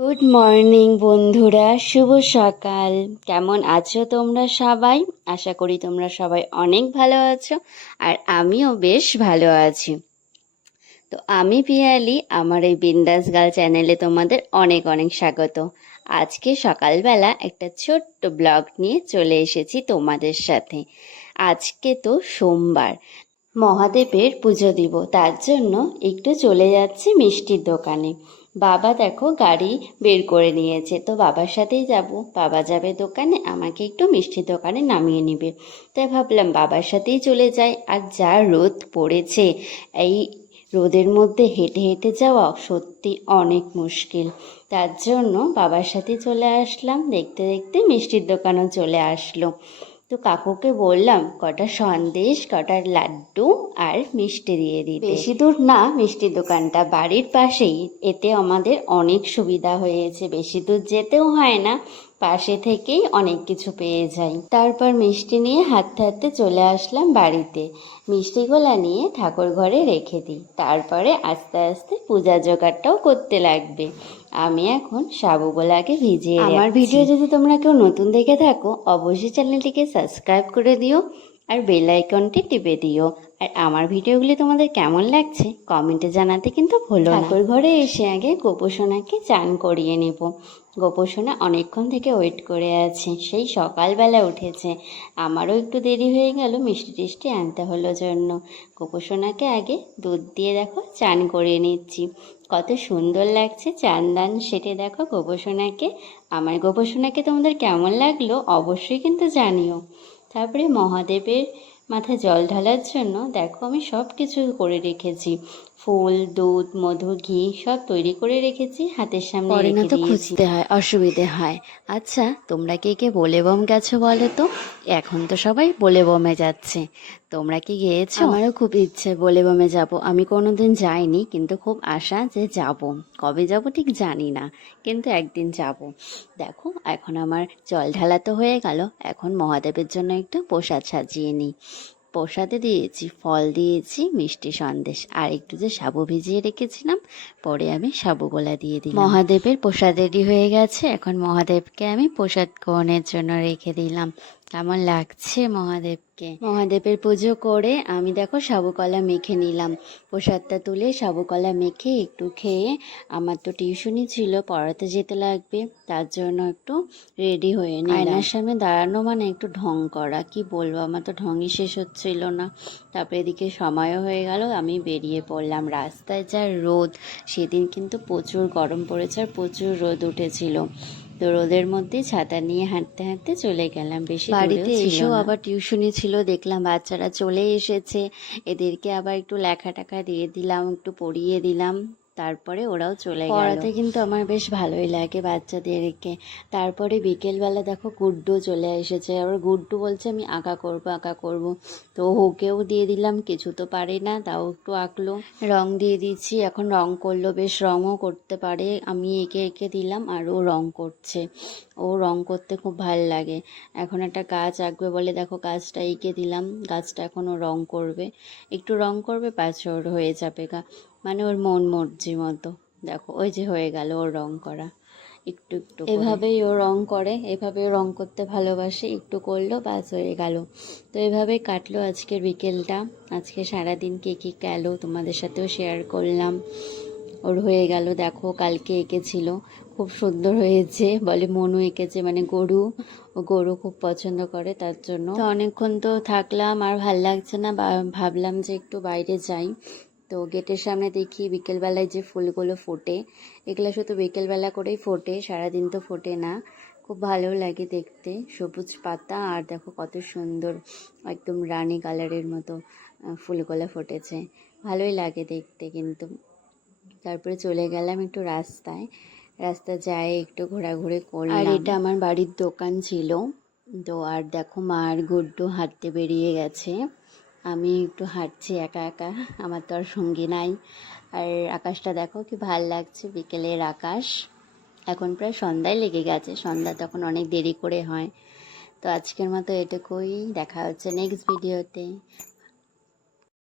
Good morning বন্ধুরা, শুভ সকাল। কেমন আছো তোমরা সবাই? আশা করি তোমরা সবাই অনেক ভালো আছো, আর আমিও বেশ ভালো আছি। তো আমি পিয়ালি, আমার এই বিন্দাস গার্ল চ্যানেলে তোমাদের অনেক অনেক স্বাগত। আজকে সকালবেলা একটা ছোট্ট ব্লগ নিয়ে চলে এসেছি তোমাদের সাথে। আজকে তো সোমবার, মহাদেবের পুজো দিব, তার জন্য একটু চলে যাচ্ছি মিষ্টির দোকানে। বাবা দেখো গাড়ি বের করে নিয়েছে, তো বাবার সাথেই যাব। বাবা যাবে দোকানে, আমাকে একটু মিষ্টির দোকানে নামিয়ে নেবে। তাই ভাবলাম বাবার সাথেই চলে যাই। আর যা রোদ পড়েছে, এই রোদের মধ্যে হেঁটে হেঁটে যাওয়া সত্যি অনেক মুশকিল। তার জন্য বাবার সাথে চলে আসলাম। দেখতে দেখতে মিষ্টির দোকানও চলে আসলো। তো কাকুকে বললাম কটা সন্দেশ, কটা লাড্ডু আর মিষ্টি দিয়ে দিতে। বেশি দূর না মিষ্টির দোকানটা, বাড়ির পাশেই। এতে আমাদের অনেক সুবিধা হয়েছে, বেশি দূর যেতেও হয় না, পাশে থেকেই অনেক কিছু পেয়ে যাই। তারপর মিষ্টি নিয়ে হাঁটতে হাঁটতে চলে আসলাম বাড়িতে। মিষ্টিগুলা নিয়ে ঠাকুর ঘরে রেখে দিই, তারপরে আস্তে আস্তে পূজা জোগাড়টাও করতে লাগবে। আমি এখন সাবুগুলাকে ভিজিয়ে আমার ভিডিও যদি তোমরা কেউ নতুন দেখে থাকো, অবশ্যই চ্যানেলটিকে সাবস্ক্রাইব করে দিও আর বেল আইকনটি টিপে দিও। আর আমার ভিডিওগুলি তোমাদের কেমন লাগছে কমেন্টে জানাতে কিন্তু ভুলো না। ঠাকুর ঘরে এসে আগে গোপোষণাকে চান করিয়ে নেব। গোপোষণা অনেকক্ষণ থেকে ওয়েট করে আছে, সেই সকালবেলা উঠেছে। আমারও একটু দেরি হয়ে গেল মিষ্টি টিষ্টি আনতে হলো জন্য। গোপোষণাকে আগে দুধ দিয়ে দেখো চান করিয়ে নিচ্ছি। কত সুন্দর লাগছে চান দান সেটে দেখো গোপোষণাকে। আমার গোপোষণাকে তোমাদের কেমন লাগলো অবশ্যই কিন্তু জানিও। তারপরে মহাদেবের মাথায় জল ঢালার জন্য দেখো আমি সব কিছু করে রেখেছি। ফুল, দুধ, মধু, ঘি সব তৈরি করে রেখেছি, হাতের সামনে রেখে দিয়েছি। পরে না তো খুঁজতে হয়, অসুবিধে হয়। আচ্ছা, তোমরা কে কে বলে বম গেছো বলো তো? এখন তো সবাই বলে বমে যাচ্ছে, তোমরা কি গিয়েছো? আমারও খুব ইচ্ছে বলে বমে যাব। আমি কোনোদিন যাইনি, কিন্তু খুব আশা যে যাব। কবে যাব ঠিক জানি না, কিন্তু একদিন যাব। দেখো এখন আমার জল ঢালা তো হয়ে গেল, এখন মহাদেবের জন্য একটু প্রসাদ সাজিয়ে নিই। প্রসাদে দিয়েছি ফল, দিয়েছি মিষ্টি সন্দেশ, আর একটু যে সাবু ভিজিয়ে রেখেছিলাম, পরে আমি সাবুগোলা দিয়ে দিই। মহাদেবের প্রসাদ রেডি হয়ে গেছে, এখন মহাদেবকে আমি প্রসাদ গ্রহণের জন্য রেখে দিলাম। কেমন লাগছে মহাদেবকে? মহাদেবের পুজো করে আমি দেখো সাবুকলা মেখে নিলাম। প্রসাদটা তুলে সাবুকলা মেখে একটু খেয়ে, আমার তো টিউশনি ছিল, পড়াতে যেতে লাগবে, তার জন্য একটু রেডি হয়ে নিলাম। আয়নার সামনে দাঁড়ানো মানে একটু ঢং করা, কি বলবো, আমার তো ঢংই শেষ হচ্ছিল না। তারপরে এদিকে সময়ও হয়ে গেল, আমি বেরিয়ে পড়লাম। রাস্তায় যা রোদ, সেদিন কিন্তু প্রচুর গরম পড়েছে আর প্রচুর রোদ উঠেছিল। তো রোদের মধ্যে ছাতা নিয়ে হাঁটতে হাঁটতে চলে গেলাম। বেশি বাড়িতে এসেও আবার টিউশনি ছিল, দেখলাম বাচ্চারা চলে এসেছে, এদেরকে আবার একটু লেখা টাকা দিয়ে দিলাম, একটু পড়িয়ে দিলাম, তারপরে ওরাও চলে গেল। পড়াতে কিন্তু আমার বেশ ভালোই লাগে বাচ্চাদেরকে। তারপরে বিকেলবেলা দেখো গুড্ডু চলে এসেছে, আবার গুড্ডু বলছে আমি আঁকা করব আঁকা করব। তো ওকেও দিয়ে দিলাম, কিছু তো পারে না, তাও একটু আঁকলো। রং দিয়ে দিচ্ছি, এখন রং করলো, বেশ রঙও করতে পারে। আমি এঁকে এঁকে দিলাম আর ও রং করছে। ও রং করতে খুব ভালো লাগে। এখন একটা গাছ আঁকবে বলে দেখো গাছটা এঁকে দিলাম, গাছটা এখন ও রং করবে, একটু রং করবে, পাঁচ ওর হয়ে যাবে গা, মানে ওর মন মর্জি মতো। দেখো ওই যে হয়ে গেল ওর রং করা, একটু একটু এভাবেই ও রং করে, এভাবে রং করতে ভালোবাসে, একটু করলো বাস হয়ে গেল। তো এভাবেই কাটলো আজকের বিকেলটা। আজকে সারাদিন কে কী গেল তোমাদের সাথেও শেয়ার করলাম। ওর হয়ে গেল, দেখো কালকে এঁকেছিল, খুব সুন্দর হয়েছে, বলে মনু এঁকেছে, মানে গরু, ও গরু খুব পছন্দ করে, তার জন্য। তো অনেকক্ষণ তো থাকলাম, আর ভাল লাগছে না, ভাবলাম যে একটু বাইরে যাই। তো গেটের সামনে দেখি বিকেলবেলায় যে ফুলগুলো ফোটে, এগুলো শুধু বিকেলবেলা করেই ফোটে, সারাদিন তো ফোটে না। খুব ভালো লাগে দেখতে, সবুজ পাতা, আর দেখো কত সুন্দর একদম রানী কালারের মতো ফুলগুলো ফুটেছে, ভালোই লাগে দেখতে কিন্তু। তারপরে চলে গেলাম একটু রাস্তায়, রাস্তা যায় একটু ঘোরাঘুরি করলাম। আর এটা আমার বাড়ির দোকান ছিল। তো আর দেখো মা আর গুড্ডু হাঁটতে বেরিয়ে গেছে, আমি একটু হাঁটছি একা একা, আমার তো আর সঙ্গী নাই। আর আকাশটা দেখো কি ভাল লাগছে, বিকেলের আকাশ। এখন প্রায় সন্ধ্যায় লেগে গেছে, সন্ধ্যা তখন অনেক দেরি করে হয়। তো আজকের মতো এটুকুই, দেখা হচ্ছে নেক্সট ভিডিওতে।